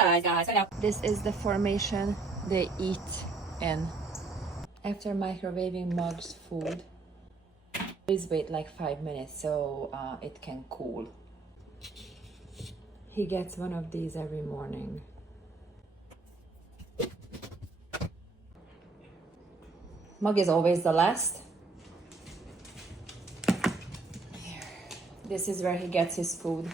Surprise, guys. This is the formation they eat in. After microwaving Mug's food, please wait like 5 minutes so it can cool. He gets one of these every morning. Mug is always the last. Here. This is where he gets his food.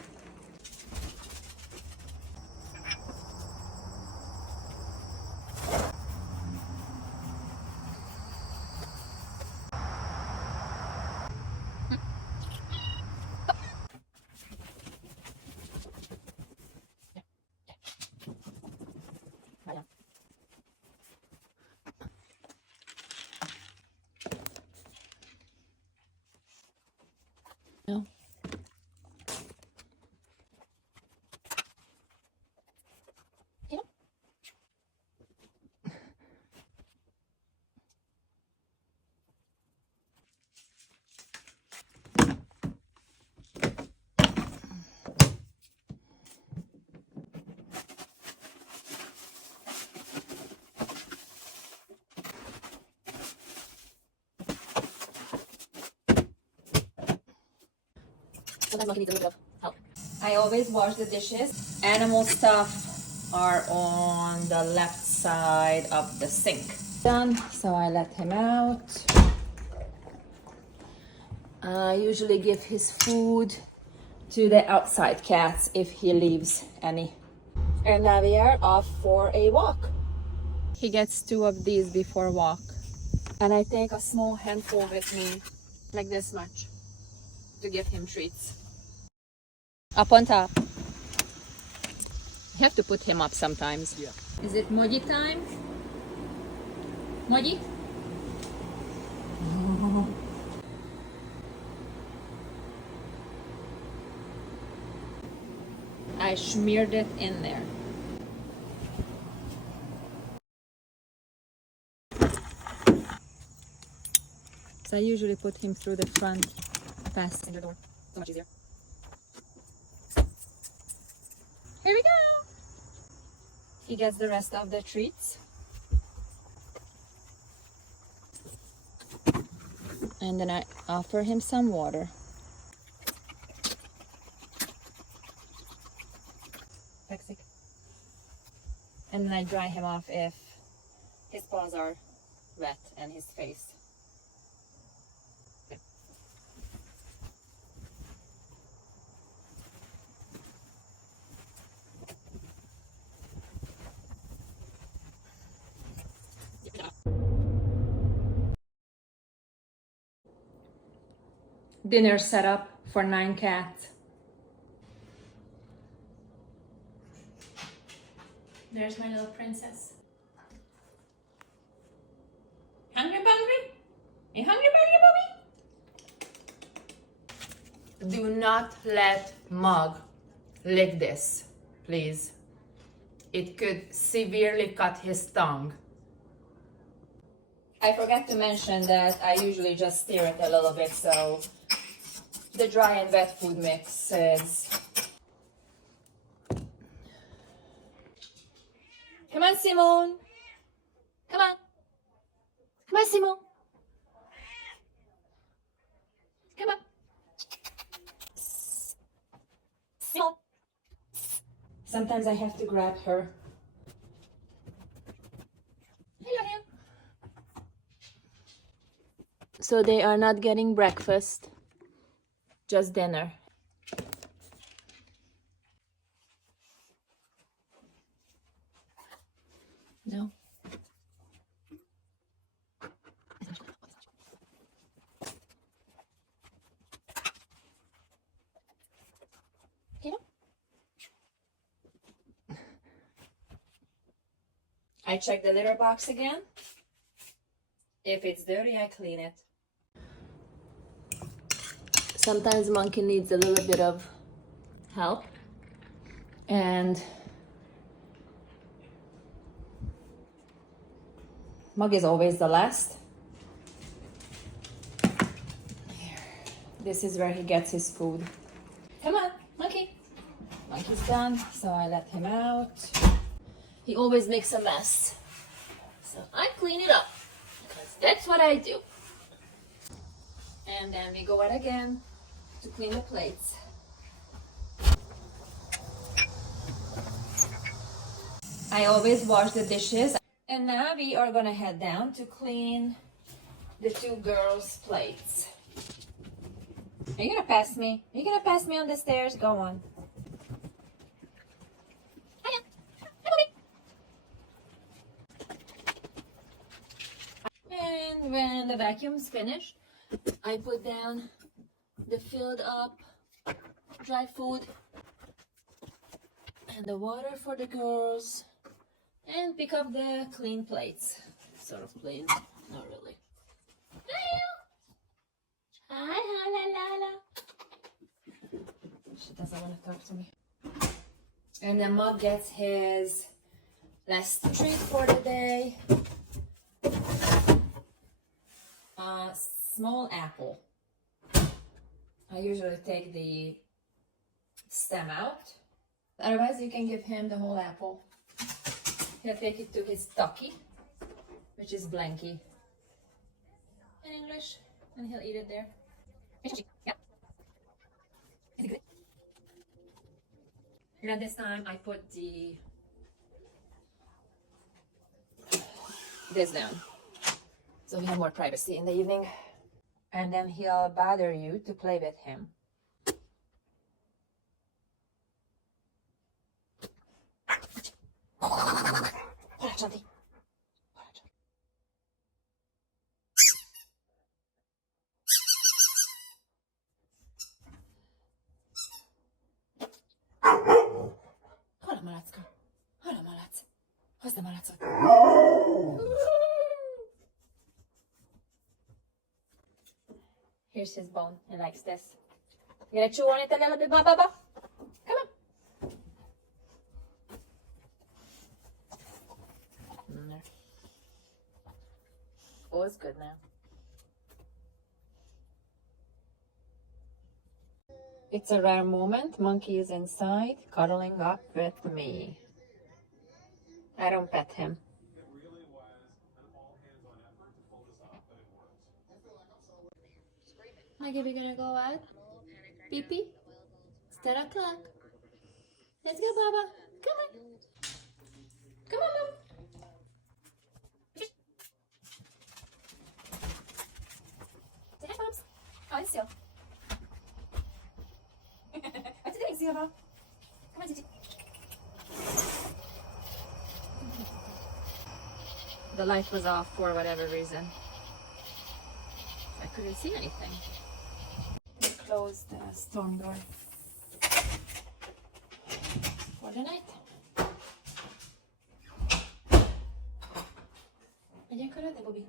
No. You know? Sometimes monkey needs a little bit of help. I always wash the dishes. Animal stuff are on the left side of the sink. Done, so I let him out. I usually give his food to the outside cats if he leaves any. And now we are off for a walk. He gets 2 of these before walk. And I take a small handful with me, like this much, to give him treats. Up on top. You have to put him up sometimes. Yeah. Is it Moji time? Moji? I smeared it in there. So I usually put him through the front passenger door. So much easier. Here we go. He gets the rest of the treats. And then I offer him some water. Hectic. And then I dry him off if his paws are wet and his face. Dinner set up for 9 cats. There's my little princess. Hungry, Bungry? You hungry, Buggy, Bubby? Do not let Mug lick this, please. It could severely cut his tongue. I forgot to mention that I usually just stir it a little bit, so the dry and wet food mix is... Come on, Simone. Come on. Come on, Simone. Come on. Simone. Sometimes I have to grab her. Hello, him. So they are not getting breakfast, just dinner. No. You know? I check the litter box again. If it's dirty, I clean it. Sometimes Monkey needs a little bit of help. And Mug is always the last. Here. This is where he gets his food. Come on, Monkey. Monkey's done, so I let him out. He always makes a mess. So I clean it up, because that's what I do. And then we go out again to clean the plates. I always wash the dishes. And now we are gonna head down to clean the two girls' plates. Are you gonna pass me? Are you gonna pass me on the stairs? Go on. And when the vacuum's finished, I put down the filled up dry food and the water for the girls and pick up the clean plates. Sort of clean, not really. Hi, la la la. She doesn't want to talk to me. And then Mug gets his last treat for the day. Small apple. I usually take the stem out. Otherwise, you can give him the whole apple. He'll take it to his ducky, which is Blanky in English, and he'll eat it there. Yeah. Is it good? And then this time I put this down, so we have more privacy in the evening. And then he'll bother you to play with him. Hol a malacka? Hol a malac? Hozd a malacot. Here's his bone. He likes this. You gonna chew on it a little bit, Baba? Come on. Oh, it's good now. It's a rare moment. Monkey is inside, cuddling up with me. I don't pet him. Okay, we're gonna go out. Pee-pee. It's 10 o'clock. Let's go, Baba. Come on. Come on, Mom. Say hi, Pops. Oh, it's Seal. What you doing, Silva? Come on, Gigi. The light was off for whatever reason. I couldn't see anything. We closed the storm door for the night. Vegyünk körülde, Bobby?